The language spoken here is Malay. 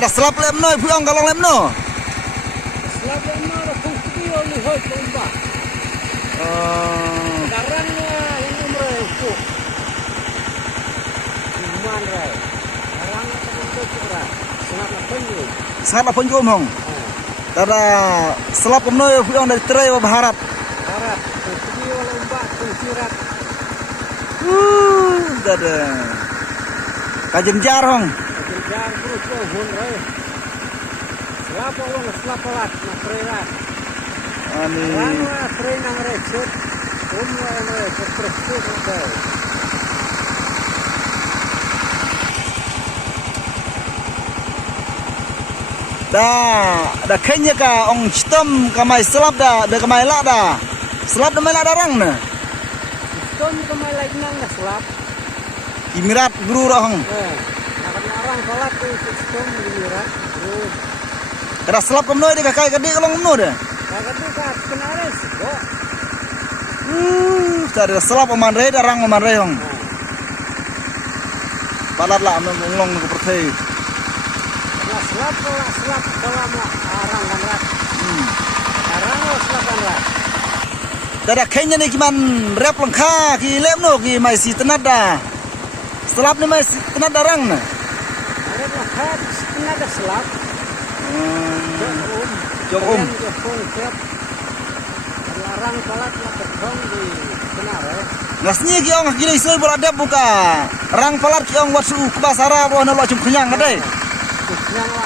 kada selap lem no puang kalong lem no. Selap lem no ada fungsi oli hoi lomba. Darang yang umre uku. Iman rai. Darang terbentuk cura. Sangat apa jom hong. Kada selap lem no puang dari terai baharat. Barat. Fungsi lomba fungsirat. Dada. Kajem jar hong. Jar terus hon rai. Selap pelat na trerat. Ani. Rangwa trenang recet. Umwa yang recet terus dah. Da kenya ka ong stem kamai selap da kamai la da. Selap da mai la darang na. Stem kamai la nang na selap. Kimirat guru rahong. Nak orang pelat tu stem kimirat. Kada selap kamno de ka kai kadi kalong kamno de. Kakak tu kat kenares. Tadi selap oman re darang oman re hong. Palat la amno nglong ko perthei. Selap dalam arang kan rat. Arang selap kan rat. Dada kenya ni kiman rep lengkha ki lem no ki mai si tenat da. Selap ni mai si tenat darang na. Rep lengkha tenat da selap. Jom. Arang palat la ketong di kenare. Ngasnya ki ong gile isoy bola dep buka. Rang palat ki ong wat su kubasara bo no lo cum kenyang kadai. Kenyang la